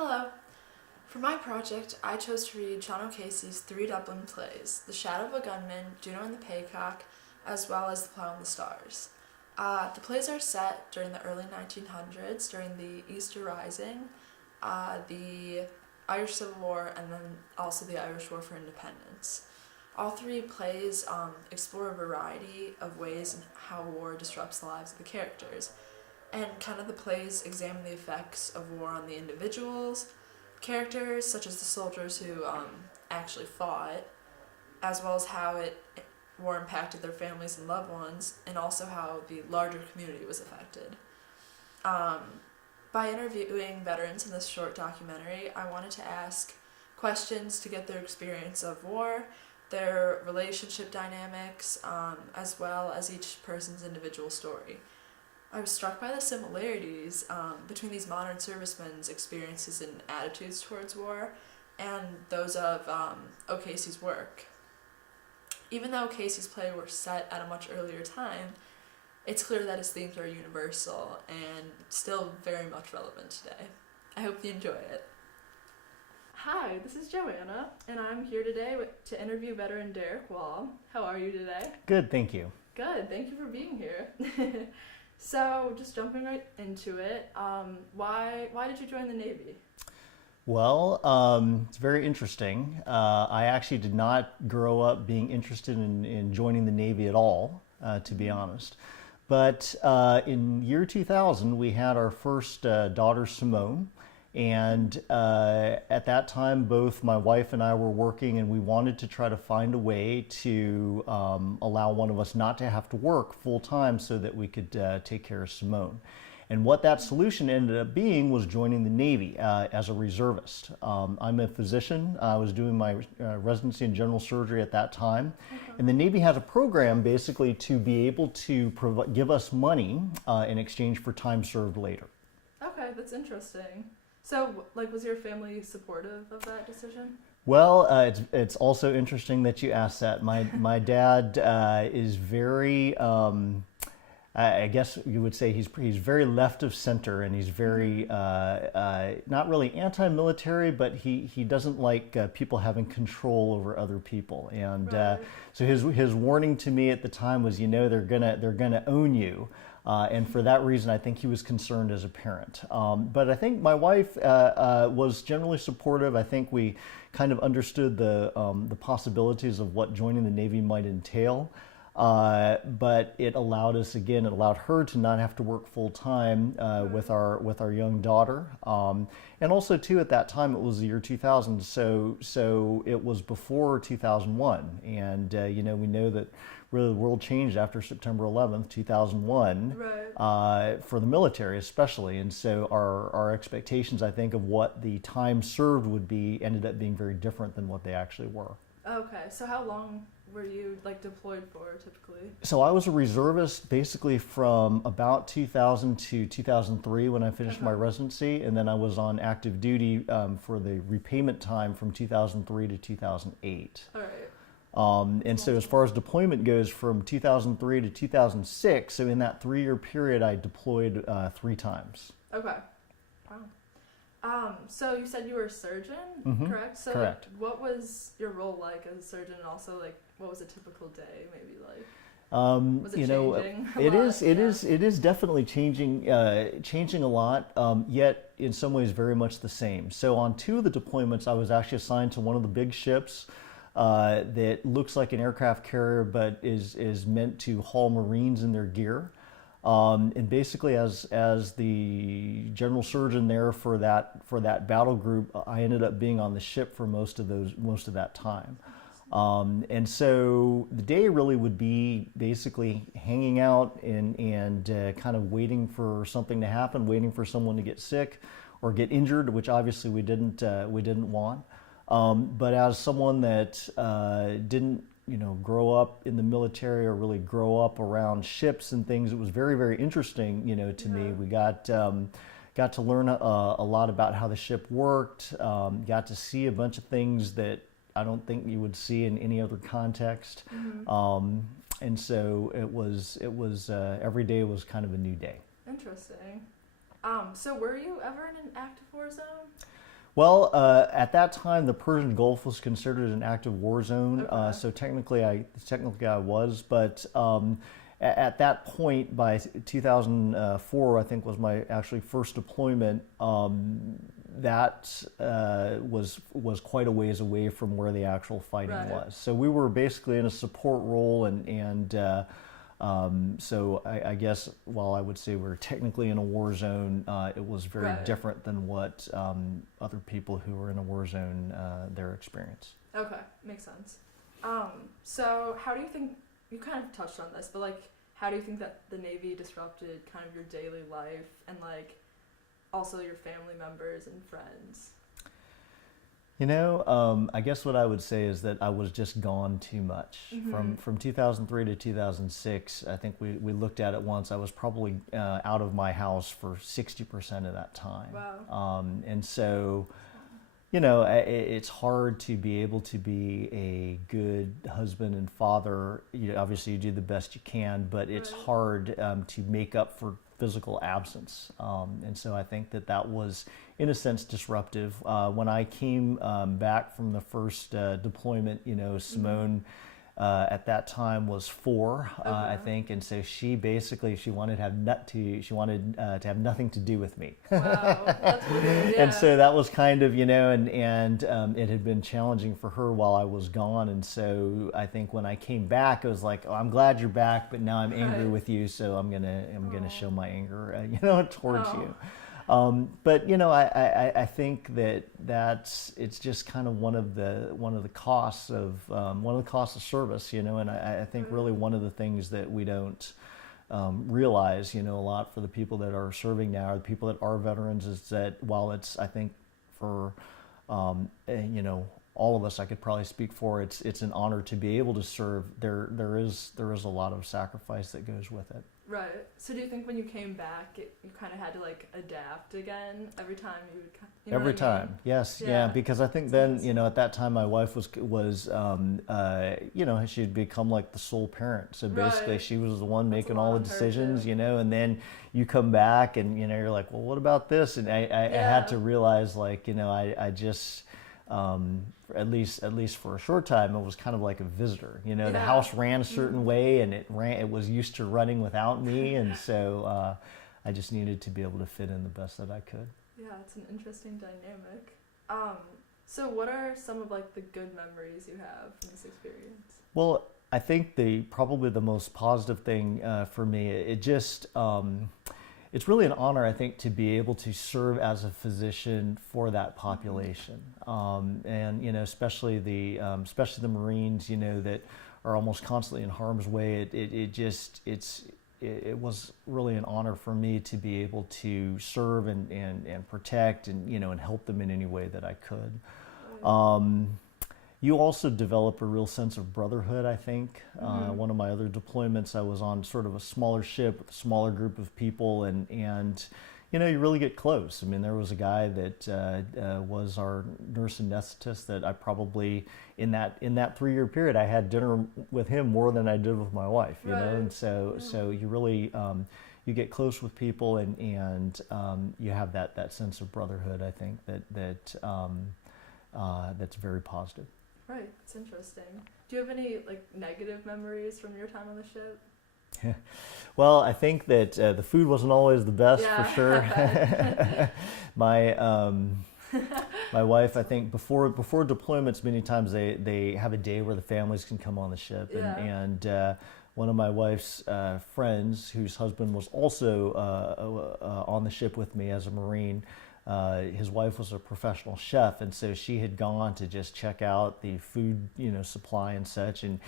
Hello. For my project, I chose to read John O'Casey's three Dublin plays, The Shadow of a Gunman, Juno and the Paycock, as well as The Plough and the Stars. The plays are set during the early 1900s, during the Easter Rising, the Irish Civil War, and then also the Irish War for Independence. All three plays explore a variety of ways in how war disrupts the lives of the characters. And kind of the plays examine the effects of war on the individuals, characters such as the soldiers who actually fought, as well as how war impacted their families and loved ones, and also how the larger community was affected. Um, by interviewing veterans in this short documentary, I wanted to ask questions to get their experience of war, their relationship dynamics, as well as each person's individual story. I was struck by the similarities between these modern servicemen's experiences and attitudes towards war and those of O'Casey's work. Even though O'Casey's play were set at a much earlier time, it's clear that his themes are universal and still very much relevant today. I hope you enjoy it. Hi, this is Joanna, and I'm here today to interview veteran Derek Wall. How are you today? Good, thank you. Good, thank you for being here. So, just jumping right into it, why did you join the Navy? Well, it's very interesting. I actually did not grow up being interested in joining the Navy at all, to be honest. But in year 2000, we had our first daughter, Simone. And at that time, both my wife and I were working, and we wanted to try to find a way to allow one of us not to have to work full time so that we could take care of Simone. And what that solution ended up being was joining the Navy as a reservist. I'm a physician. I was doing my residency in general surgery at that time. And the Navy has a program basically to be able to give us money in exchange for time served later. Okay, that's interesting. So, was your family supportive of that decision? Well, it's also interesting that you asked that. My dad is very, I guess you would say he's very left of center, and he's very not really anti-military, but he doesn't like people having control over other people. And Right. so his warning to me at the time was, they're gonna own you. And for that reason, I think he was concerned as a parent. But I think my wife was generally supportive. I think we kind of understood the possibilities of what joining the Navy might entail. But it allowed her to not have to work full time with our young daughter. And also too, at that time, it was the year 2000, so it was before 2001. And we know that really the world changed after September 11th, 2001, Right. for the military especially. And so our expectations, I think, of what the time served would be ended up being very different than what they actually were. Okay, so how long were you deployed for typically? So I was a reservist basically from about 2000 to 2003 when I finished my residency, and then I was on active duty for the repayment time from 2003 to 2008. All right. And so as far as deployment goes, from 2003 to 2006, so in that 3-year period, I deployed 3 times. Okay. Wow. So you said you were a surgeon, correct? So correct. What was your role like as a surgeon, and also what was a typical day maybe like? Was it changing a lot? It is definitely changing a lot, yet in some ways very much the same. So on 2 of the deployments, I was actually assigned to one of the big ships that looks like an aircraft carrier, but is meant to haul Marines and their gear. And basically, as the general surgeon there for that battle group, I ended up being on the ship for most of that time. And so the day really would be basically hanging out and kind of waiting for something to happen, waiting for someone to get sick or get injured, which obviously we didn't want. But as someone that didn't grow up in the military or really grow up around ships and things, it was very, very interesting, to me. We got to learn a lot about how the ship worked, got to see a bunch of things that I don't think you would see in any other context. And so it was every day was kind of a new day. Interesting. So were you ever in an active war zone? Well, at that time, the Persian Gulf was considered an active war zone, Okay. so technically I was, but at that point, by 2004, I think was my actually first deployment. That was quite a ways away from where the actual fighting Right. was. So we were basically in a support role, and so I guess while I would say we're technically in a war zone, it was very Right. different than what other people who were in a war zone their experience. Okay, makes sense. So how do you think, you kind of touched on this, but like, how do you think that the Navy disrupted kind of your daily life and like also your family members and friends? You know, I guess what I would say is that I was just gone too much. From 2003 to 2006, I think we looked at it once. I was probably out of my house for 60% of that time. Wow. And so, you know, it's hard to be able to be a good husband and father. Obviously, you do the best you can, but it's Right. hard to make up for physical absence. And so I think that was, in a sense, disruptive. When I came back from the first deployment, Simone at that time was 4, I think, and so she wanted to have nothing to do with me. Wow, that's weird. Yeah. And so that was kind of, and it had been challenging for her while I was gone. And so I think when I came back, it was like, oh, I'm glad you're back, but now I'm angry Right. with you, so I'm gonna Aw. show my anger, towards Aw. you. But I think it's just kind of one of the costs of service, and I think really one of the things that we don't realize, a lot for the people that are serving now, or the people that are veterans, is that while it's, I think, for all of us, I could probably speak for, it's an honor to be able to serve. There is a lot of sacrifice that goes with it. Right. So do you think when you came back, you kind of had to like adapt again every time you would? You know Every what I mean? time, yes, Yeah. yeah, because I think That's then, at that time, my wife was she'd become like the sole parent. So basically, Right. she was the one That's a making lot all the on her, decisions, too. and then you come back and you're like, well, what about this? And I Yeah. had to realize, like, I just at least for a short time, it was kind of like a visitor. The Yeah. house ran a certain way, and it was used to running without me, and so I just needed to be able to fit in the best that I could. Yeah, it's an interesting dynamic. So what are some of like the good memories you have from this experience? Well, I think probably the most positive thing for me, it's really an honor, I think, to be able to serve as a physician for that population, and especially the Marines, that are almost constantly in harm's way. It was really an honor for me to be able to serve and protect and help them in any way that I could. You also develop a real sense of brotherhood, I think. One of my other deployments, I was on sort of a smaller ship with a smaller group of people, and you really get close. I mean, there was a guy that was our nurse anesthetist that I probably, in that 3-year period, I had dinner with him more than I did with my wife, Right. and so you really, you get close with people, and you have that sense of brotherhood, I think, that's very positive. Right. It's interesting. Do you have any like negative memories from your time on the ship? Well, I think that the food wasn't always the best, Yeah, for sure. I My wife, I think, before deployments, many times they have a day where the families can come on the ship, Yeah. and one of my wife's friends, whose husband was also on the ship with me as a Marine. His wife was a professional chef, and so she had gone to just check out the food, supply and such, and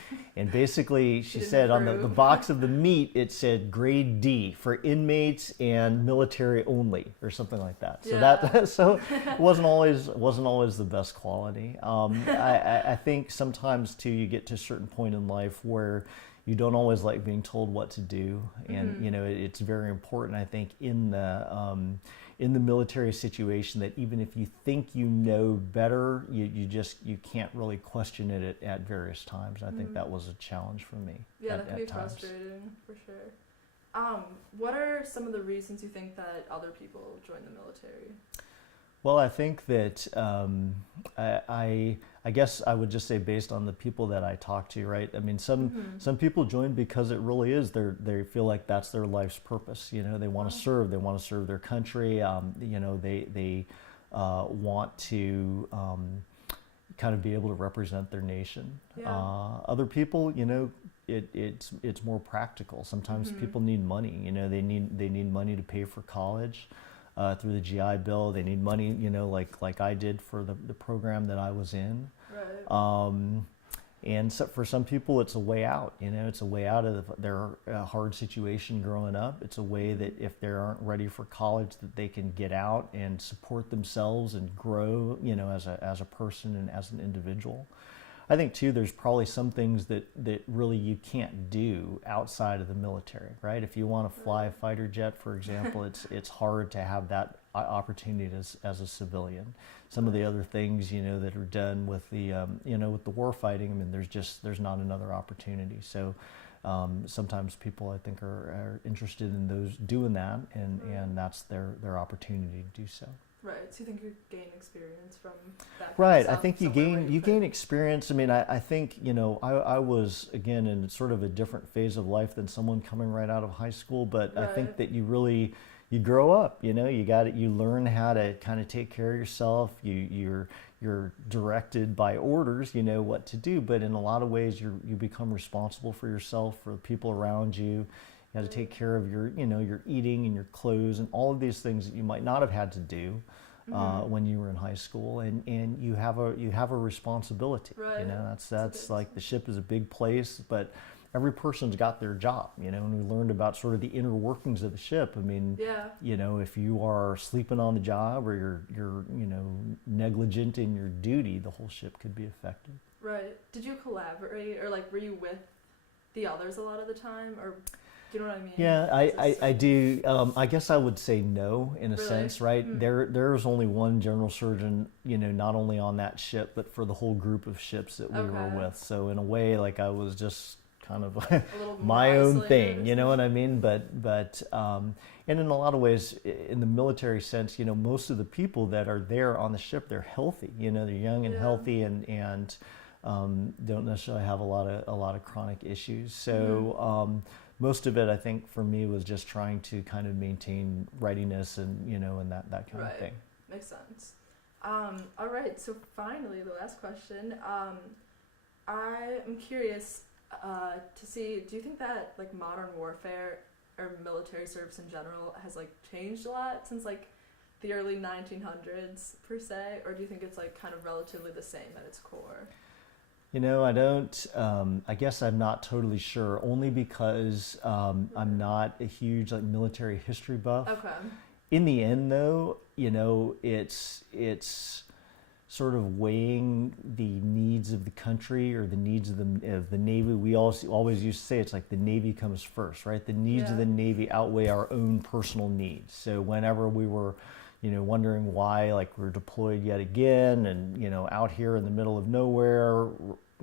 basically she didn't said on the approve. box of the meat, it said grade D for inmates and military only, or something like that. So Yeah. so it wasn't always the best quality. I think sometimes too, you get to a certain point in life where you don't always like being told what to do, and it's very important, I think, in the military situation, that even if you think you know better, you can't really question it at various times. I think that was a challenge for me. Yeah, that at can be times. frustrating for sure. What are some of the reasons you think that other people join the military? Well, I think that I guess I would just say based on the people that I talk to, right? I mean, some people join because it really is they feel like that's their life's purpose. You know, they want to Wow. serve, they want to serve their country. You know, they want to kind of be able to represent their nation. Yeah. Other people, you know, it's more practical. Sometimes people need money. You know, they need money to pay for college through the GI Bill. They need money, you know, like I did for the program that I was in. Right. And so for some people, it's a way out. You know, it's a way out of their hard situation growing up. It's a way that if they aren't ready for college, that they can get out and support themselves and grow. You know, as a person and as an individual. I think too, there's probably some things that really you can't do outside of the military, right? If you want to fly a fighter jet, for example, it's hard to have that opportunity as a civilian. Some of the other things, you know, that are done with the you know, with the war fighting, I mean, there's not another opportunity. So sometimes people, I think, are interested in those doing that, and that's their opportunity to do so. Right. So you think you gain experience from that kind of Right. I stuff think you somewhere where gain you could- gain experience. I mean, I think, you know, I was again in sort of a different phase of life than someone coming right out of high school, but I think Right. that you grow up. You know, you learn how to kind of take care of yourself. You're directed by orders. You know what to do, but in a lot of ways, you become responsible for yourself, for the people around you. You got to take care of your, you know, your eating and your clothes and all of these things that you might not have had to do when you were in high school, and you have a responsibility. You Right. know, It's a that's big like the ship is a big place, but every person's got their job. You know, and we learned about sort of the inner workings of the ship. I mean, Yeah. you know, if you are sleeping on the job or you're you know, negligent in your duty, the whole ship could be affected. Right. Did you collaborate or like were you with the others a lot of the time or do you know what I mean? Yeah, Is this I do. I guess I would say no in a Really? sense, right? There's only one general surgeon, you know, not only on that ship, but for the whole group of ships that we were Okay. with. So in a way, like I was just kind of a little more my own isolated thing, or you know what I something? mean? But and in a lot of ways, in the military sense, you know, most of the people that are there on the ship, they're healthy. You know, they're young and Yeah. healthy, and don't necessarily have a lot of chronic issues. So most of it, I think, for me was just trying to kind of maintain readiness and, you know, and that kind of Right. thing. Makes sense. All right. So finally, the last question. I am curious to see. Do you think that like modern warfare or military service in general has like changed a lot since like the early 1900s per se, or do you think it's like kind of relatively the same at its core? You know, I don't. I guess I'm not totally sure, only because I'm not a huge like military history buff. Okay. In the end, though, you know, it's sort of weighing the needs of the country or the needs of the Navy. We always used to say it's like the Navy comes first, right? The needs of Yeah. the Navy outweigh our own personal needs. So whenever we were, you know, wondering why, like, we're deployed yet again, and, you know, out here in the middle of nowhere,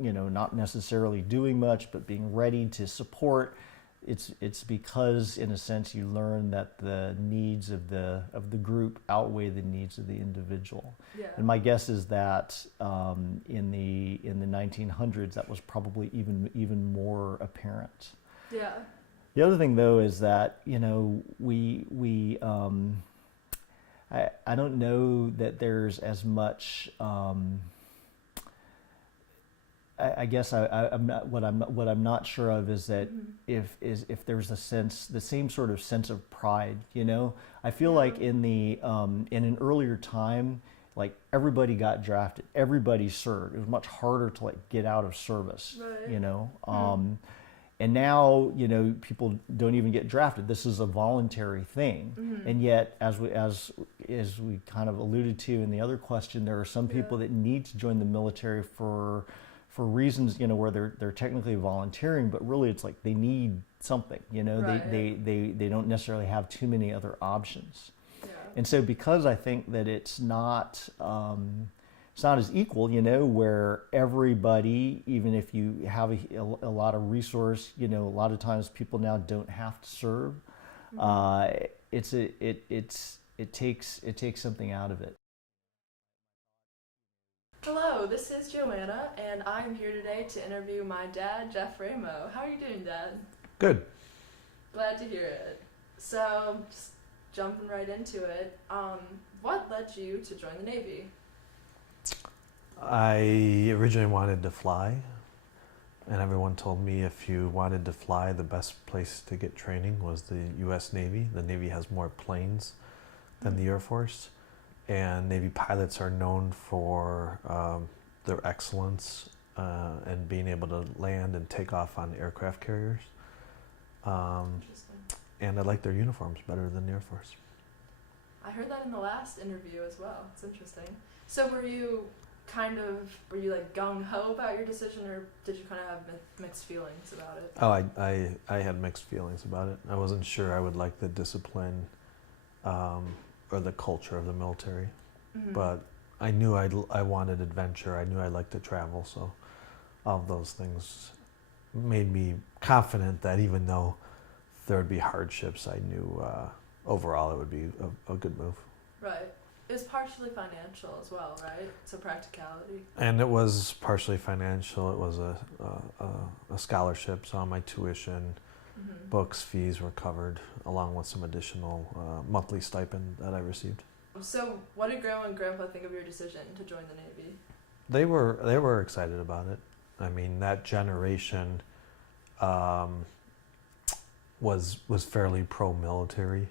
you know, not necessarily doing much, but being ready to support. It's because, in a sense, you learn that the needs of the group outweigh the needs of the individual. Yeah. And my guess is that in the 1900s, that was probably even more apparent. Yeah. The other thing, though, is that, you know, I don't know that there's as much. I guess I'm not what I'm not sure of is that if there's the same sort of sense of pride. You know, I feel like in an earlier time, like everybody got drafted, everybody served. It was much harder to like get out of service. Right. You know. And now, you know, people don't even get drafted. This is a voluntary thing. And yet, as we kind of alluded to in the other question, there are some people that need to join the military for reasons, you know, where they're technically volunteering, but really it's like they need something. You know, Right. they don't necessarily have too many other options. Yeah. And so, because I think that it's not as equal, you know, where everybody, even if you have a lot of resource, you know, a lot of times people now don't have to serve. It takes something out of it. this is Joanna, and I'm here today to interview my dad, Jeff Ramo. How are you doing, Dad? Good. Glad to hear it. So, just jumping right into it, what led you to join the Navy? I originally wanted to fly, and everyone told me if you wanted to fly, the best place to get training was the U.S. Navy. The Navy has more planes than the Air Force, and Navy pilots are known for their excellence and being able to land and take off on aircraft carriers. Interesting. And I like their uniforms better than the Air Force. I heard that in the last interview as well. It's interesting. So were you like gung-ho about your decision, or did you kind of have mixed feelings about it? Oh, I had mixed feelings about it. I wasn't sure I would like the discipline or the culture of the military, but I knew I wanted adventure. I knew I liked to travel, so all of those things made me confident that even though there would be hardships, I knew overall it would be a good move. Right. It was partially financial as well, right? So practicality. And it was partially financial. It was a scholarship, so all my tuition, books, fees were covered, along with some additional monthly stipend that I received. So what did Grandma and Grandpa think of your decision to join the Navy? They were excited about it. I mean, that generation was fairly pro-military.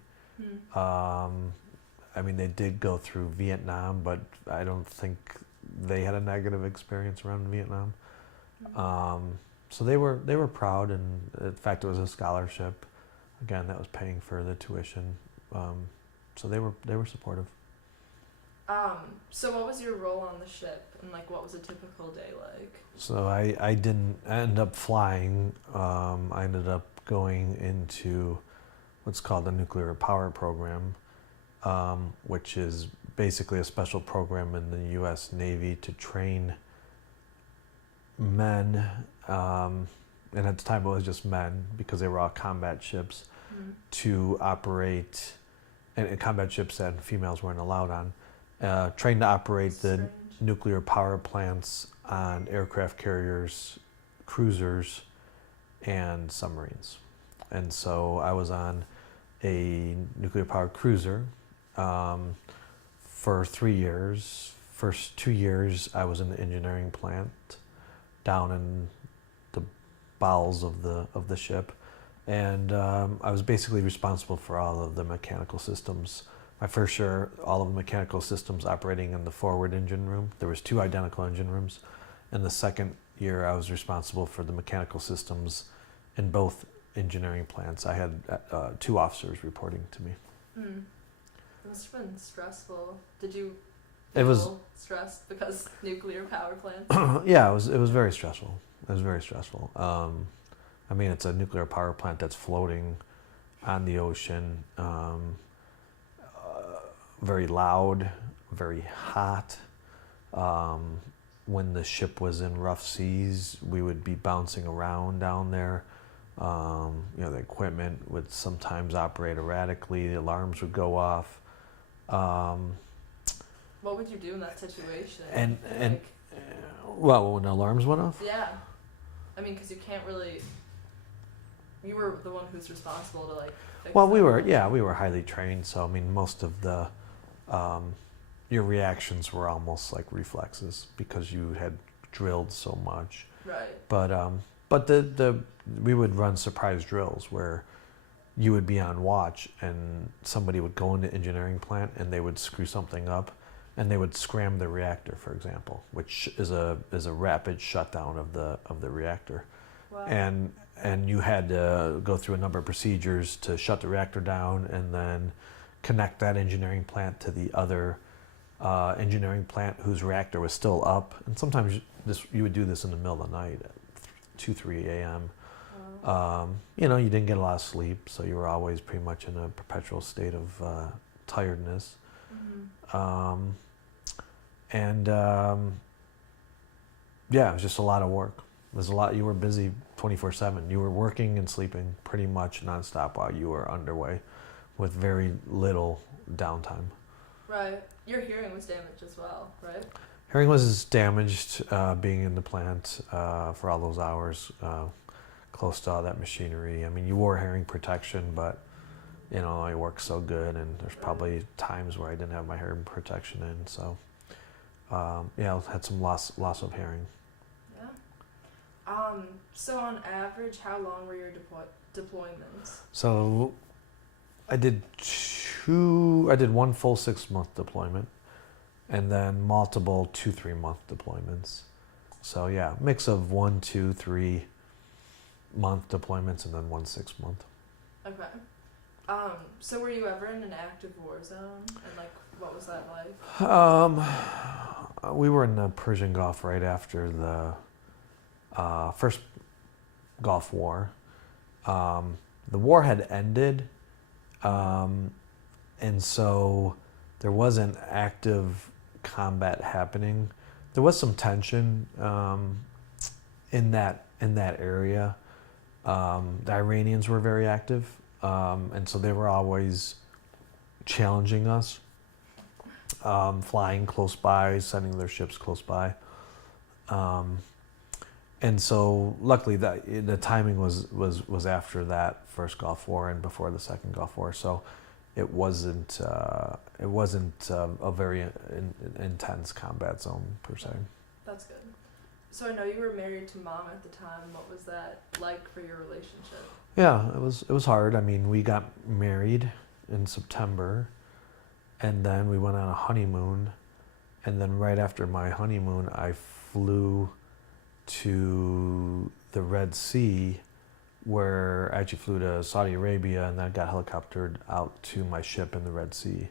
I mean, they did go through Vietnam, but I don't think they had a negative experience around Vietnam. So they were proud, and in fact, it was a scholarship. Again, that was paying for the tuition. So they were supportive. So what was your role on the ship, and like what was a typical day like? So I didn't end up flying. I ended up going into what's called the nuclear power program, which is basically a special program in the U.S. Navy to train men, and at the time it was just men because they were all combat ships, to operate, and combat ships that females weren't allowed on, trained to operate the nuclear power plants on aircraft carriers, cruisers, and submarines. And so I was on a nuclear powered cruiser for 3 years. First 2 years I was in the engineering plant down in the bowels of the ship, and I was basically responsible for all of the mechanical systems. My first year, all of the mechanical systems operating in the forward engine room. There was 2 identical engine rooms. And the second year I was responsible for the mechanical systems in both engineering plants. I had 2 officers reporting to me. It must have been stressful. Did you It was feel stressed because nuclear power plants? yeah, it was very stressful. It was very stressful. I mean, it's a nuclear power plant that's floating on the ocean, very loud, very hot. When the ship was in rough seas, we would be bouncing around down there. The equipment would sometimes operate erratically. The alarms would go off. What would you do in that situation? Well, when the alarms went off? Yeah. I mean, because you can't really. You were the one who's responsible to fix Well, we that. were highly trained. So I mean, most of the your reactions were almost like reflexes because you had drilled so much. Right. But we would run surprise drills where you would be on watch and somebody would go into engineering plant and they would screw something up and they would scram the reactor, for example, which is a rapid shutdown of the reactor. Wow. And you had to go through a number of procedures to shut the reactor down and then connect that engineering plant to the other engineering plant whose reactor was still up. And sometimes you would do this in the middle of the night at 2-3 a.m. Wow. You didn't get a lot of sleep, so you were always pretty much in a perpetual state of tiredness. Yeah, it was just a lot of work. It was a lot. You were busy 24/7. You were working and sleeping pretty much nonstop while you were underway, with very little downtime. Right. Your hearing was damaged as well, right? Herring was damaged being in the plant for all those hours, close to all that machinery. I mean, you wore hearing protection, but you know, I worked so good, and there's probably times where I didn't have my hearing protection in. So, yeah, I had some loss of hearing. Yeah. So on average, how long were your deployments? So, I did one full 6-month deployment, and then multiple 2-3 month deployments. So yeah, mix of 1, 2, 3 month deployments, and then 1 6-month. Okay. So were you ever in an active war zone, and like, what was that like? We were in the Persian Gulf right after the first Gulf War. The war had ended, and so there wasn't active combat happening. There was some tension in that area. The Iranians were very active, and so they were always challenging us, flying close by, sending their ships close by. And so luckily the timing was after that first Gulf War and before the second Gulf War, so it wasn't a very intense combat zone per se. That's good. So I know you were married to Mom at the time. What was that like for your relationship? Yeah, it was hard. I mean, we got married in September, and then we went on a honeymoon, and then right after my honeymoon, I flew to the Red Sea, where I actually flew to Saudi Arabia, and then got helicoptered out to my ship in the Red Sea,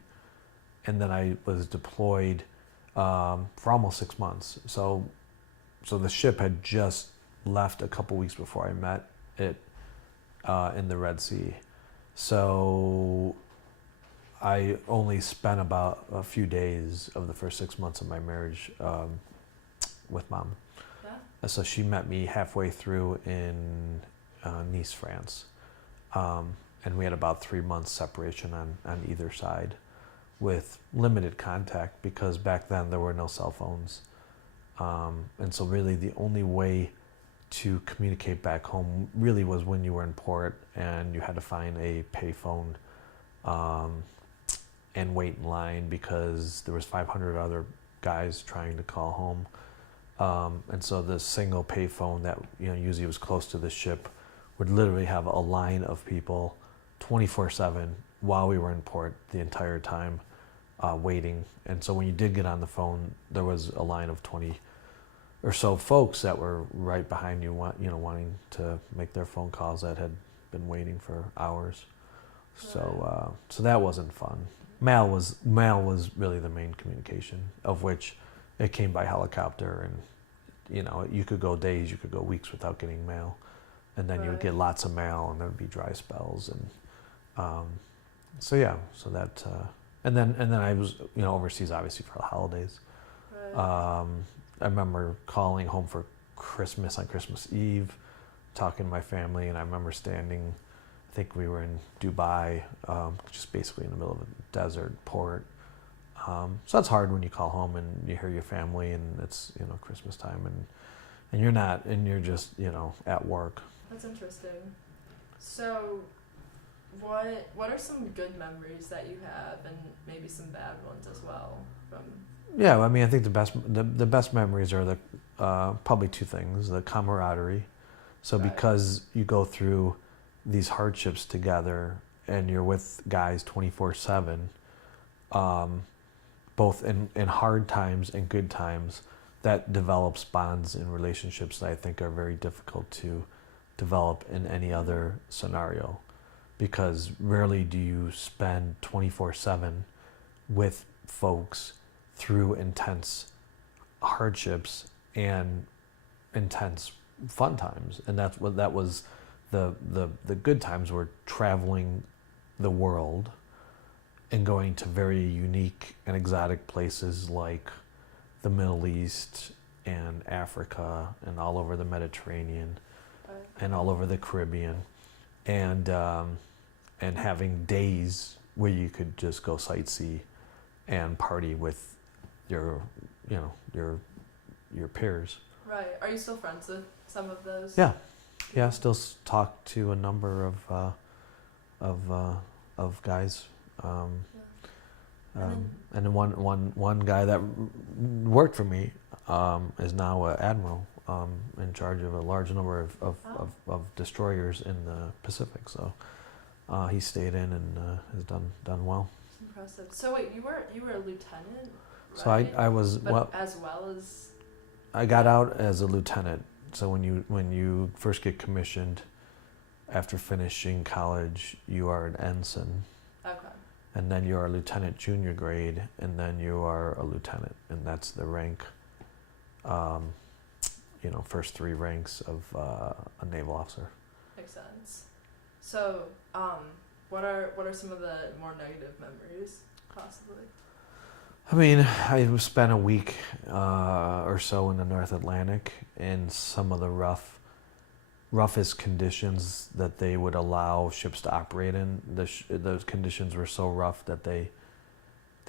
and then I was deployed for almost 6 months. So the ship had just left a couple weeks before I met it in the Red Sea. So I only spent about a few days of the first 6 months of my marriage with Mom. Yeah. So she met me halfway through in Nice, France. And we had about 3 months separation on either side, with limited contact, because back then there were no cell phones. And so really the only way to communicate back home really was when you were in port and you had to find a payphone and wait in line, because there was 500 other guys trying to call home. And so the single payphone that usually was close to the ship would literally have a line of people 24/7 while we were in port the entire time, waiting. And so when you did get on the phone, there was a line of 20 or so folks that were right behind you, wanting to make their phone calls that had been waiting for hours. So that wasn't fun. Mail was really the main communication, of which it came by helicopter, and you could go days, you could go weeks without getting mail, and then you would get lots of mail, and there would be dry spells, and and then I was overseas obviously for the holidays. Right. I remember calling home for Christmas on Christmas Eve, talking to my family, and I remember standing, I think we were in Dubai, just basically in the middle of a desert port. So that's hard when you call home and you hear your family, and it's Christmas time, and you're not, and you're just at work. That's interesting. So what are some good memories that you have, and maybe some bad ones as well from? Yeah, I mean, I think the best memories are the probably two things: the camaraderie. So right. Because you go through these hardships together, and you're with guys 24/7, both in hard times and good times, that develops bonds and relationships that I think are very difficult to develop in any other scenario, because rarely do you spend 24/7 with folks through intense hardships and intense fun times. And that was the good times were traveling the world and going to very unique and exotic places like the Middle East and Africa and all over the Mediterranean and all over the Caribbean, and having days where you could just go sightsee and party with your your peers. Right. Are you still friends with some of those? Yeah. Yeah, still talk to a number of guys. Yeah. And then one guy that worked for me is now an admiral in charge of a large number of destroyers in the Pacific. So he stayed in and has done well. Impressive. So wait, you were a lieutenant, right? So I was but as well as. I got out as a lieutenant. So when you first get commissioned after finishing college, you are an ensign. Okay. And then you are a lieutenant junior grade, and then you are a lieutenant, and that's the rank. First three ranks of a naval officer. Makes sense. So, what are some of the more negative memories, possibly? I mean, I spent a week or so in the North Atlantic in some of the roughest conditions that they would allow ships to operate in. Those conditions were so rough that they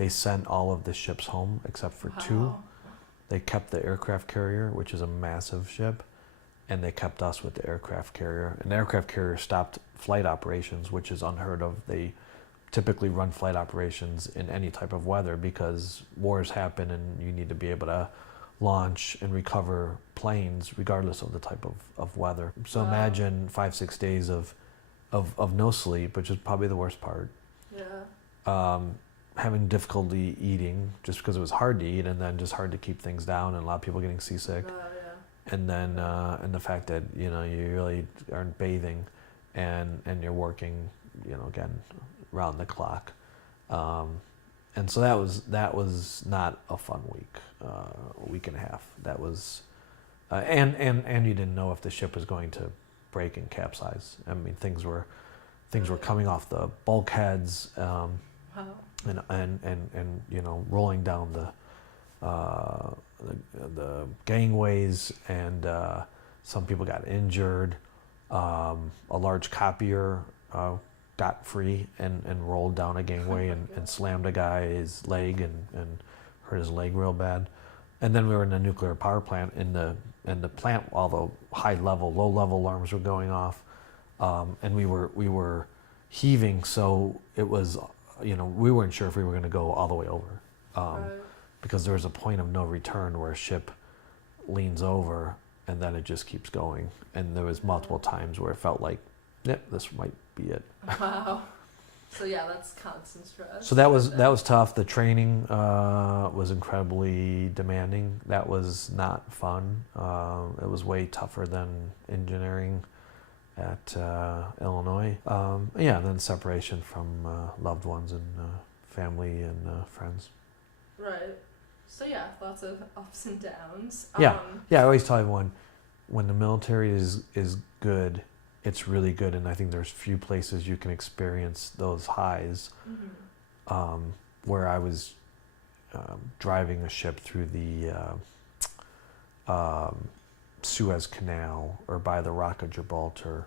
sent all of the ships home except for two. They kept the aircraft carrier, which is a massive ship, and they kept us with the aircraft carrier. And the aircraft carrier stopped flight operations, which is unheard of. They typically run flight operations in any type of weather because wars happen and you need to be able to launch and recover planes regardless of the type of weather. So imagine 5-6 days of no sleep, which is probably the worst part. Yeah. Having difficulty eating just because it was hard to eat, and then just hard to keep things down, and a lot of people getting seasick. Yeah. And then and the fact that you really aren't bathing, and you're working again round the clock, and so that was not a fun week, a week and a half. That was, and you didn't know if the ship was going to break and capsize. I mean, things were coming off the bulkheads. Wow. And rolling down the gangways, and some people got injured. A large copier got free and rolled down a gangway and slammed a guy's leg and hurt his leg real bad. And then we were in a nuclear power plant, in the plant, all the low level alarms were going off, and we were heaving, so it was. We weren't sure if we were going to go all the way over, Right. because there was a point of no return where a ship leans over and then it just keeps going. And there was multiple times where it felt like, this might be it. Wow. So yeah, that's constant stress. So that was tough. The training was incredibly demanding. That was not fun. It was way tougher than engineering at Illinois. Then separation from loved ones and family and friends. Right. So yeah, lots of ups and downs. I always tell everyone, when the military is good, it's really good, and I think there's few places you can experience those highs. Mm-hmm. Where I was driving a ship through the Suez Canal, or by the Rock of Gibraltar,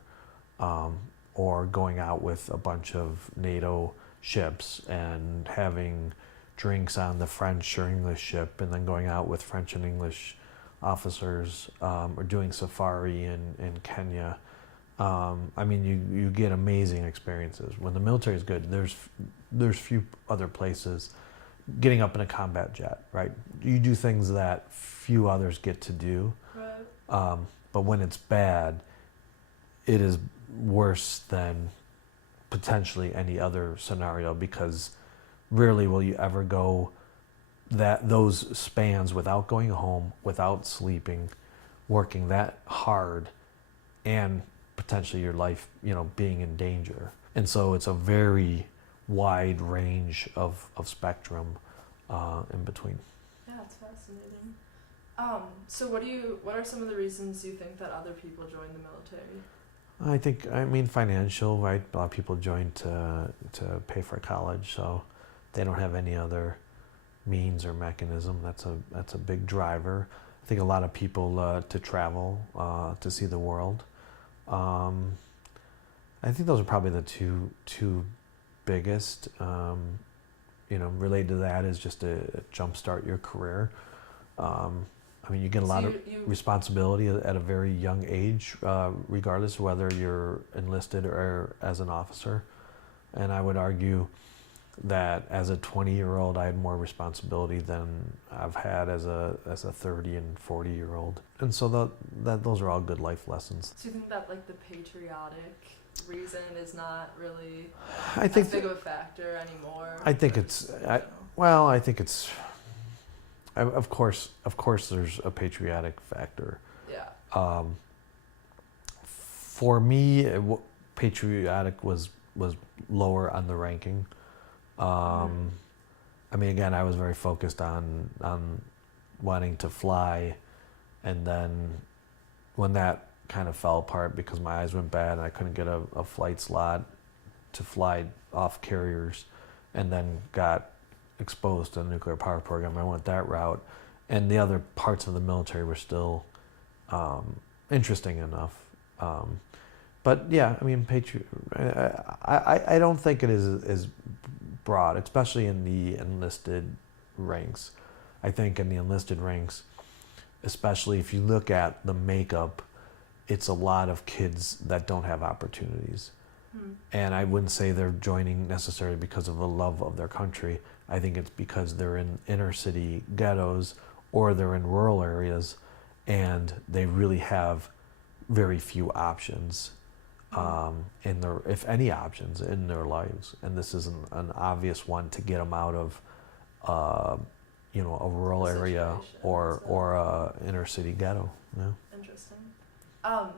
or going out with a bunch of NATO ships and having drinks on the French or English ship, and then going out with French and English officers, or doing safari in Kenya. You get amazing experiences. When the military is good, there's few other places. Getting up in a combat jet, right? You do things that few others get to do. Right. But when it's bad, it is worse than potentially any other scenario, because rarely will you ever go those spans without going home, without sleeping, working that hard, and potentially your life, being in danger. And so it's a very wide range of spectrum in between. Yeah, it's fascinating. So what are some of the reasons you think that other people join the military? I think, financial, right? A lot of people join to pay for college, so they don't have any other means or mechanism. That's a big driver. I think a lot of people to travel, to see the world. I think those are probably the two biggest. Related to that is just to jumpstart your career. I mean, you get a lot So of you responsibility at a very young age, regardless of whether you're enlisted or as an officer. And I would argue that as a 20-year-old, I had more responsibility than I've had as a 30 and 40-year-old. And so those are all good life lessons. Do you think that like the patriotic reason is not really I think as big of a factor anymore? I think it's I think it's of course there's a patriotic factor. Yeah. For me, patriotic was lower on the ranking. I mean, again, I was very focused on wanting to fly, and then when that kind of fell apart because my eyes went bad and I couldn't get a flight slot to fly off carriers, and then got exposed to the nuclear power program, I went that route, and the other parts of the military were still interesting enough. But yeah, I mean, I don't think it is broad, especially in the enlisted ranks. I think in the enlisted ranks, especially if you look at the makeup, it's a lot of kids that don't have opportunities. And I wouldn't say they're joining necessarily because of a love of their country. I think it's because they're in inner city ghettos or they're in rural areas and they really have very few options. In their, if any options in their lives, and this is an obvious one to get them out of, a rural area or a inner city ghetto. Yeah. Interesting.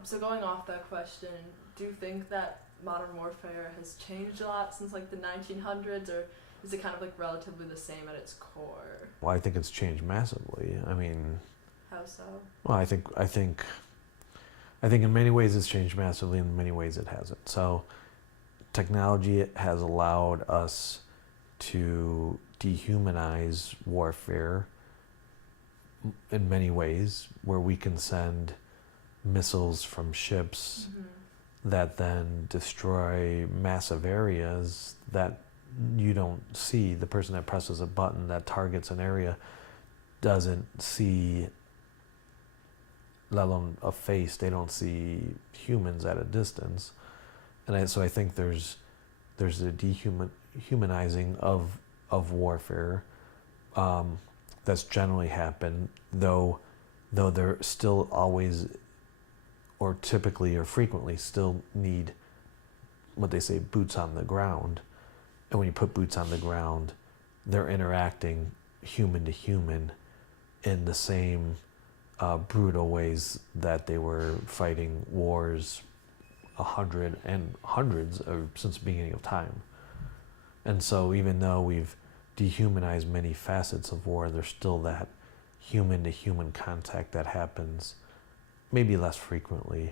So going off that question, do you think that modern warfare has changed a lot since like the 1900s, or is it kind of like relatively the same at its core? Well, I think it's changed massively. I mean, How so? well, I think in many ways it's changed massively, in many ways it hasn't. So technology has allowed us to dehumanize warfare in many ways, where we can send missiles from ships that then destroy massive areas that you don't see. The person that presses a button that targets an area doesn't see, let alone a face. They don't see humans at a distance, and so I think there's a dehumanizing of warfare that's generally happened, though there still always, or typically or frequently, still need what they say boots on the ground. And when you put boots on the ground, they're interacting human to human in the same brutal ways that they were fighting wars hundreds since the beginning of time. And so even though we've dehumanized many facets of war, there's still that human to human contact that happens, maybe less frequently,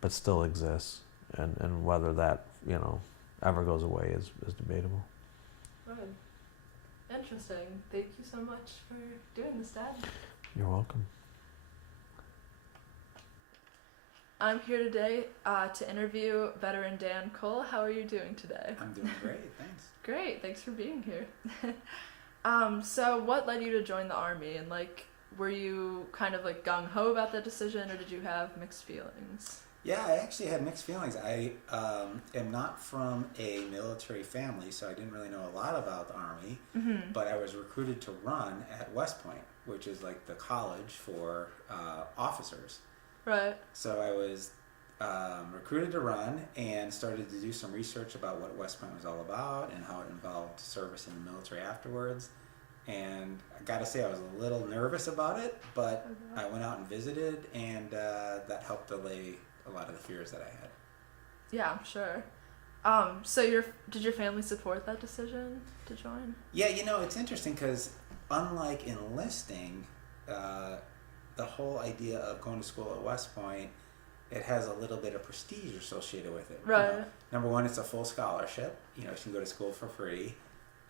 but still exists. And whether that, ever goes away is debatable. Right. Interesting. Thank you so much for doing this, Dad. You're welcome. I'm here today to interview veteran Dan Cole. How are you doing today? I'm doing great, thanks. Great, thanks for being here. So what led you to join the Army, and were you kind of gung-ho about that decision, or did you have mixed feelings? Yeah, I actually had mixed feelings. I am not from a military family, so I didn't really know a lot about the Army, but I was recruited to run at West Point, which is like the college for officers. Right. So I was recruited to run and started to do some research about what West Point was all about and how it involved service in the military afterwards. And I gotta say, I was a little nervous about it, but I went out and visited, and that helped allay a lot of the fears that I had. Yeah, I'm sure. So did your family support that decision to join? Yeah, it's interesting because unlike enlisting, the whole idea of going to school at West Point, it has a little bit of prestige associated with it. Right. Number one, it's a full scholarship. You can go to school for free,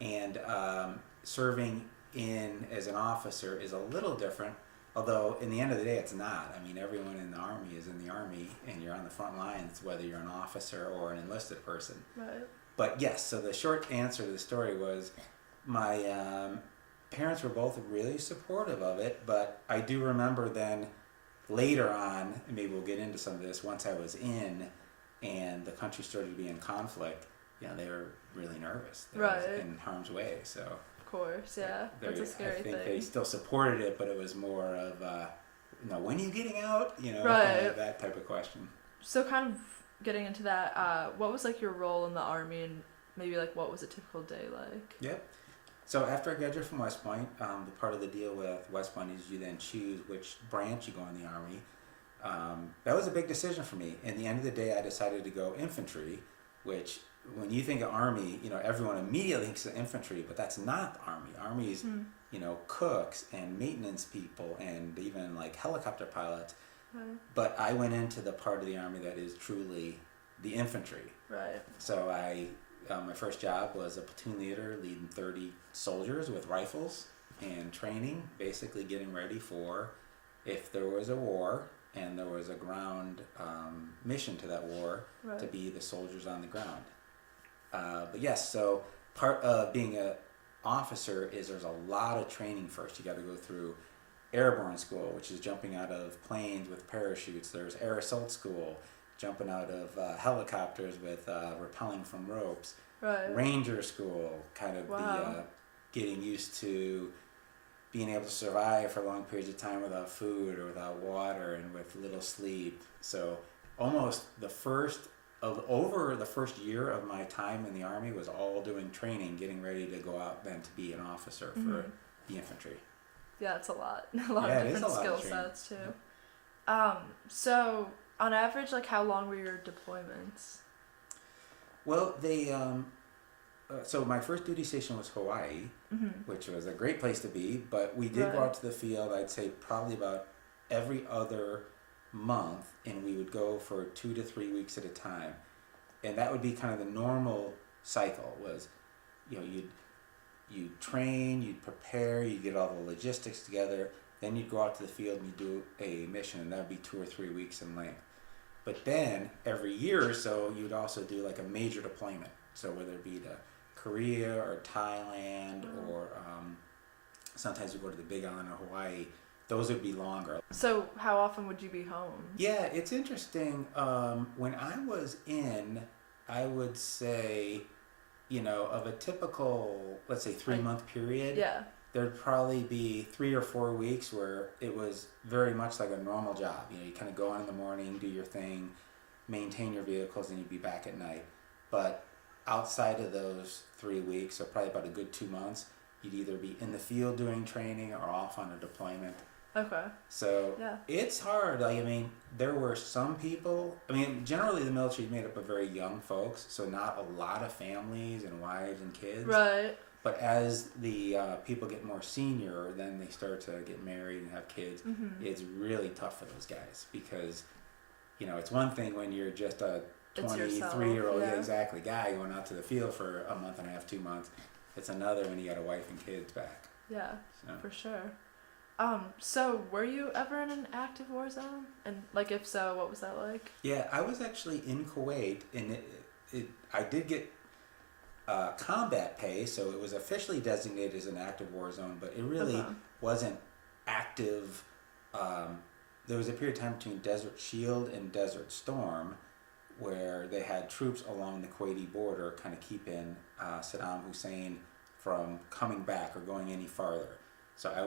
and serving as an officer is a little different. Although in the end of the day, it's not. I mean, everyone in the Army is in the Army, and you're on the front lines, whether you're an officer or an enlisted person. Right. But yes, so the short answer to the story was my parents were both really supportive of it, but I do remember then later on, and maybe we'll get into some of this, once I was in and the country started to be in conflict, you know, they were really nervous. They Right. was in harm's way, so Of course, yeah. That's a scary I think thing. they still supported it, but it was more of, you know, when are you getting out? You know, Right. kind of that type of question. So kind of getting into that, what was like your role in the Army, and maybe like what was a typical day like? Yep. So after I graduated from West Point, the part of the deal with West Point is you then choose which branch you go in the Army. That was a big decision for me. In the end of the day, I decided to go infantry, which when you think of Army, you know, everyone immediately thinks of infantry, but that's not the Army. Army's, you know, cooks and maintenance people and even like helicopter pilots. Right. But I went into the part of the Army that is truly the infantry. Right. So my first job was a platoon leader leading 30 soldiers with rifles and training, basically getting ready for if there was a war and there was a ground mission to that war, Right. to be the soldiers on the ground. But yes, so part of being a officer is there's a lot of training first. You got to go through airborne school, which is jumping out of planes with parachutes. There's air assault school, jumping out of helicopters with rappelling from ropes. Right. Ranger school, kind of Wow. getting used to being able to survive for long periods of time without food or without water and with little sleep. So almost over the first year of my time in the Army was all doing training, getting ready to go out then to be an officer for the infantry. Yeah, it's a lot. A lot Yeah, of it is a different lot of skill training. sets too. So on average, like how long were your deployments? Well, so my first duty station was Hawaii, which was a great place to be, but we did go Right. out to the field, I'd say probably about every other month, and we would go for 2 to 3 weeks at a time. And that would be kind of the normal cycle was, you know, you'd train, you'd prepare, you'd get all the logistics together, then you'd go out to the field and you'd do a mission, and that would be 2 or 3 weeks in length. But then every year or so, you'd also do like a major deployment. So whether it be to Korea or Thailand, or sometimes we go to the Big Island of Hawaii, those would be longer. So how often would you be home? Yeah, it's interesting. When I was in, I would say, you know, of a typical, let's say 3-month period, Yeah. there'd probably be 3 or 4 weeks where it was very much like a normal job. You know, you kind of go on in the morning, do your thing, maintain your vehicles, and you'd be back at night. But outside of those 3 weeks, or probably about a good 2 months, you'd either be in the field doing training or off on a deployment. Okay. So Yeah. it's hard. Like, I mean, there were some people. I mean, generally the military is made up of very young folks, so not a lot of families and wives and kids. Right. But as the people get more senior, then they start to get married and have kids. It's really tough for those guys because, you know, it's one thing when you're just a It's 23-year-old yourself, yeah. exactly guy going out to the field for a month and a half, 2 months. It's another when you got a wife and kids back. Yeah, So. for sure. So were you ever in an active war zone? And like, if so, what was that like? Yeah, I was actually in Kuwait, and I did get combat pay, so it was officially designated as an active war zone, but it really Okay. wasn't active. There was a period of time between Desert Shield and Desert Storm where they had troops along the Kuwaiti border kind of keeping Saddam Hussein from coming back or going any farther. So I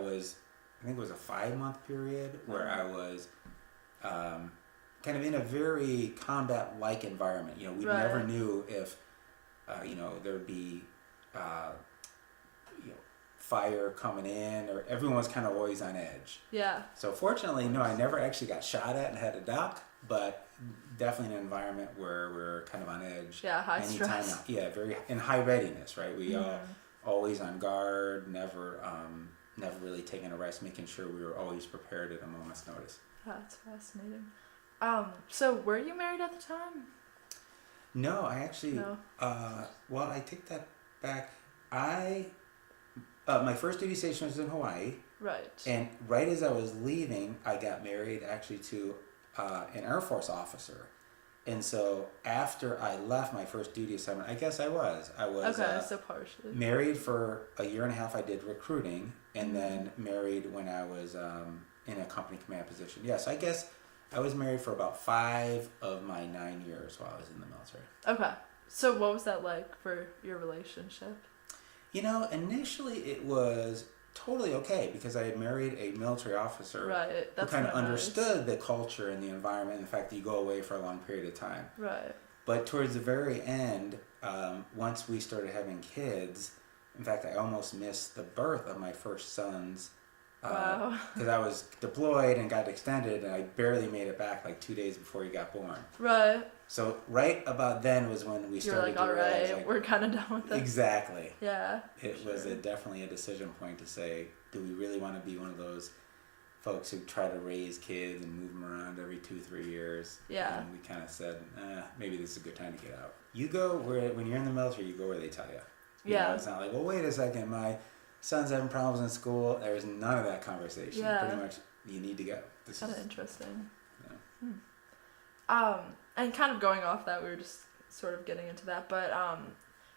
think it was a 5-month period where I was kind of in a very combat-like environment. You know, we Right. never knew if, you know, there'd be, you know, fire coming in, or everyone was kind of always on edge. Yeah. So fortunately, no, I never actually got shot at and had to duck, but definitely in an environment where we're kind of on edge. Yeah, high Anytime, stress. yeah, very in high readiness, right? We Mhm. always on guard, never really taking a rest, making sure we were always prepared at a moment's notice. That's fascinating. So were you married at the time? No, I actually. No. Well, I take that back. My first duty station was in Hawaii, Right. and right as I was leaving, I got married actually to an Air Force officer, And so after I left my first duty assignment, I guess I was Okay, so partially. married for a year and a half. I did recruiting, and Mhm. then married when I was in a company command position. Yes, I guess I was married for about 5 of my 9 years while I was in the military. Okay. So what was that like for your relationship? You know, initially it was totally okay because I had married a military officer Right. who That's kind of kinda understood the culture and the environment and the fact that you go away for a long period of time. Nice. Right. But towards the very end, once we started having kids, in fact, I almost missed the birth of my first son's Wow. because I was deployed and got extended, and I barely made it back like 2 days before he got born. Right. So right about then was when we You're started like, to all realize, right, like, we're kind of done with this. exactly. Yeah. It was definitely a decision point to say, do we really want to be one of those folks who try to raise kids and move them around every 2-3 years? Yeah. And we kind of said, maybe this is a good time to get out. You go when you're in the military, you go where they tell you. You know, Yeah. it's not like, well, wait a second, my son's having problems in school. There's none of that conversation. Yeah. Pretty much, you need to go. This Kind is of interesting. Yeah. And kind of going off that, we were just sort of getting into that, but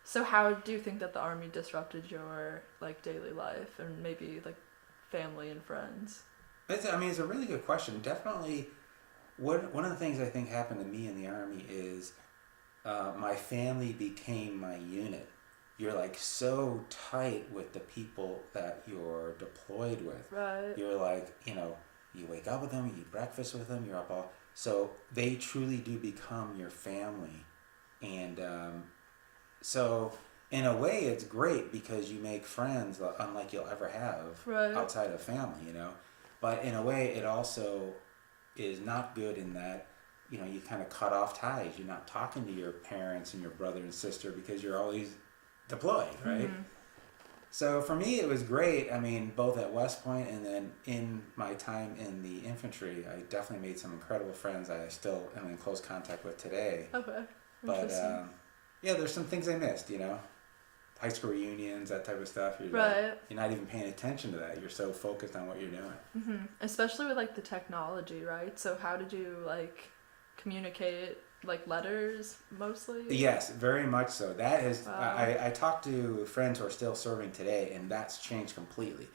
so how do you think that the Army disrupted your like daily life and maybe like family and friends? It's a really good question. Definitely, one of the things I think happened to me in the Army is my family became my unit. You're like so tight with the people that you're deployed with. Right. You're like, you wake up with them, you eat breakfast with them, you're up all. So they truly do become your family. And so in a way, it's great because you make friends unlike you'll ever have Right. outside of family, But in a way, it also is not good in that, you kind of cut off ties. You're not talking to your parents and your brother and sister because you're always deployed, right? Mhm. So for me, it was great. I mean, both at West Point and then in my time in the infantry, I definitely made some incredible friends I still am in close contact with today. Okay. But Interesting. yeah, there's some things I missed, high school reunions, that type of stuff. Right. You're not even paying attention to that. You're so focused on what you're doing. Hmm. Especially with like the technology, right? So how did you like communicate? Like letters mostly? Yes, very much so. That is, Wow. I talked to friends who are still serving today, and that's changed completely.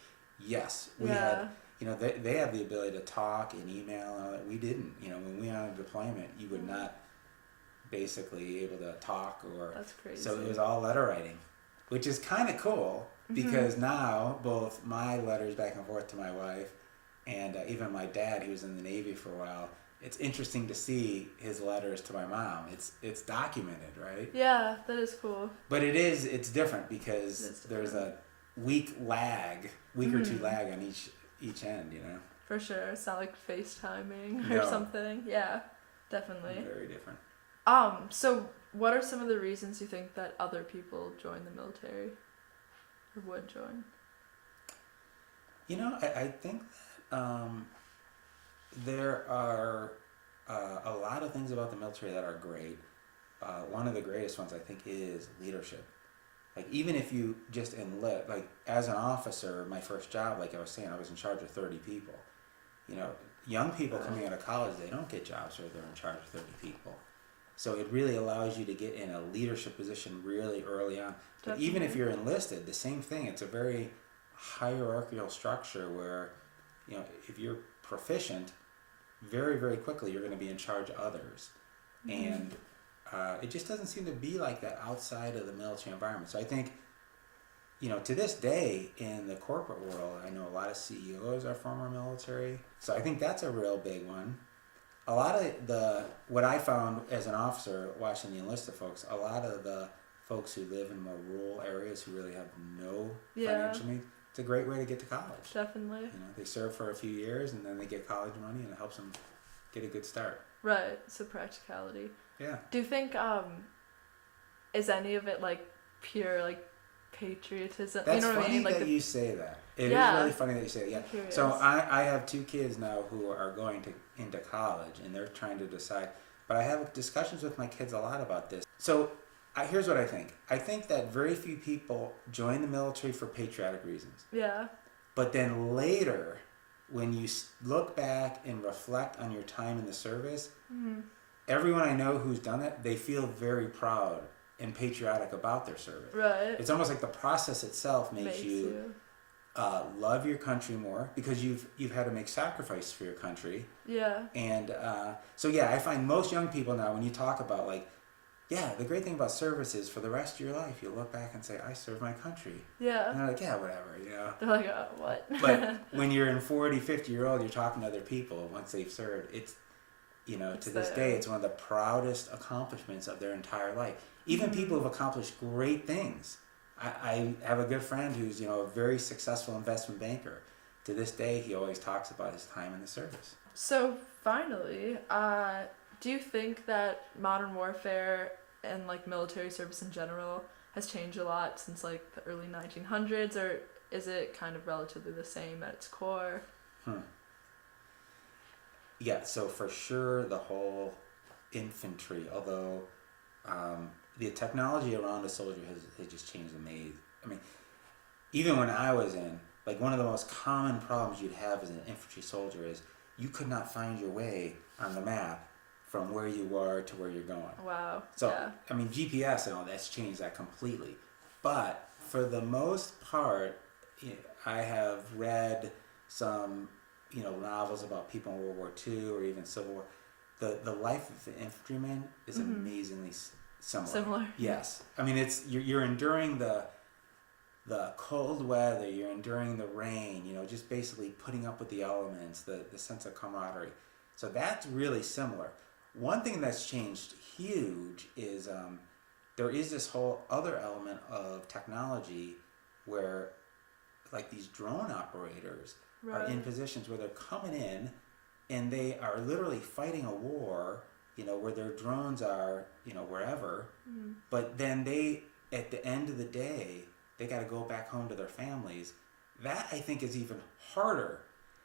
Yes, we Yeah. had, they have the ability to talk and email and all that. We didn't. When we were on deployment, you would not basically able to talk or. That's crazy. So it was all letter writing, which is kind of cool because now both my letters back and forth to my wife and even my dad, who was in the Navy for a while, it's interesting to see his letters to my mom. It's documented, right? Yeah, that is cool. But it's different because It is there's a week or two Mhm. lag on each end, For sure. It's not like FaceTiming or No. something. Yeah, definitely. Very different. So what are some of the reasons you think that other people join the military or would join? I think that there are a lot of things about the military that are great. One of the greatest ones, I think, is leadership. Like, even if you just enlist, like, as an officer, my first job, like I was saying, I was in charge of 30 people. Young people coming out of college, they don't get jobs where they're in charge of 30 people. So it really allows you to get in a leadership position really early on. But even if you're enlisted, the same thing. It's a very hierarchical structure where, if you're proficient, very, very quickly you're going to be in charge of others. Mhm. And it just doesn't seem to be like that outside of the military environment. So I think, to this day in the corporate world, I know a lot of CEOs are former military. So I think that's a real big one. A lot of what I found as an officer watching the enlisted folks, a lot of the folks who live in more rural areas who really have no financial means, it's a great way to get to college. Definitely. They serve for a few years and then they get college money and it helps them get a good start. Right. So practicality. Yeah. Do you think is any of it like pure like patriotism? That's you know what funny I mean? Like that you say that. It is Yeah. really funny that you say that. Yeah. I'm curious. So I have 2 kids now who are going into college and they're trying to decide. But I have discussions with my kids a lot about this. So here's what I think. I think that very few people join the military for patriotic reasons. Yeah. But then later, when you look back and reflect on your time in the service, Mhm. everyone I know who's done that, they feel very proud and patriotic about their service. Right. It's almost like the process itself makes you love your country more because you've had to make sacrifice for your country. Yeah. And so yeah, I find most young people now, when you talk about like, yeah, the great thing about service is for the rest of your life, you'll look back and say, I served my country. Yeah. And they're like, yeah, whatever, you know. They're like, oh, what? But when you're in 40, 50-year-old, you're talking to other people once they've served. It's, you know, to this day, it's one of the proudest accomplishments of their entire life. Even people who've accomplished great things. I have a good friend who's, you know, a very successful investment banker. To this day, he always talks about his time in the service. So finally, do you think that modern warfare and like military service in general has changed a lot since like the early 1900s, or is it kind of relatively the same at its core? Yeah, so for sure the whole infantry, although the technology around a soldier has just changed amazing. I mean, even when I was in, like one of the most common problems you'd have as an infantry soldier is you could not find your way on the map from where you were to where you're going. Wow. So, yeah. I mean, GPS and all that's changed that completely. But for the most part, I have read some, you know, novels about people in World War II or even Civil War. The life of the infantryman is amazingly similar. Similar. Yes. I mean, it's you're enduring the cold weather, you're enduring the rain, you know, just basically putting up with the elements, the sense of camaraderie. So that's really similar. One thing that's changed huge is there is this whole other element of technology where like these drone operators are in positions where they're coming in and they are literally fighting a war, you know, where their drones are, you know, wherever, but then they, at the end of the day, they got to go back home to their families. That I think is even harder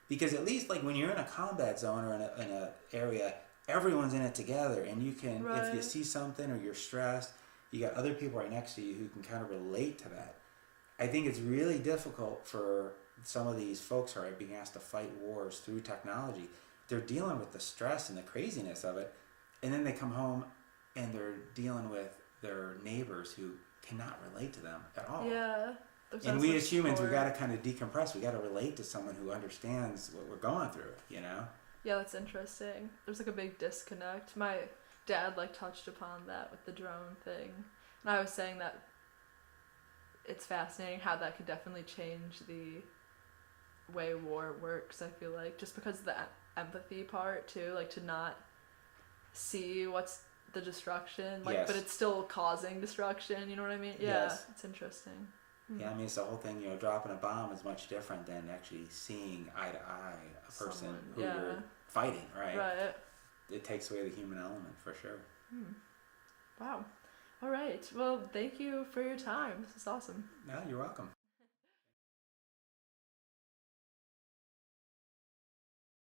because at least like when you're in a combat zone or in a area, everyone's in it together, and you can, if you see something or you're stressed, you got other people right next to you who can kind of relate to that. I think it's really difficult for some of these folks who are being asked to fight wars through technology. They're dealing with the stress and the craziness of it, and then they come home and they're dealing with their neighbors who cannot relate to them at all. Yeah. And we as humans, we got to kind of decompress. We got to relate to someone who understands what we're going through, you know? Yeah, that's interesting. There's like a big disconnect. My dad like touched upon that with the drone thing. And I was saying that it's fascinating how that could definitely change the way war works, I feel like. Just because of the empathy part too, like to not see what's the destruction, like, but it's still causing destruction, you know what I mean? Yeah, it's interesting. Yeah, I mean, it's the whole thing, you know, dropping a bomb is much different than actually seeing eye to eye a person who you're fighting, right? Right. It takes away the human element for sure. Wow. All right. Well, thank you for your time. This is awesome. No, you're welcome.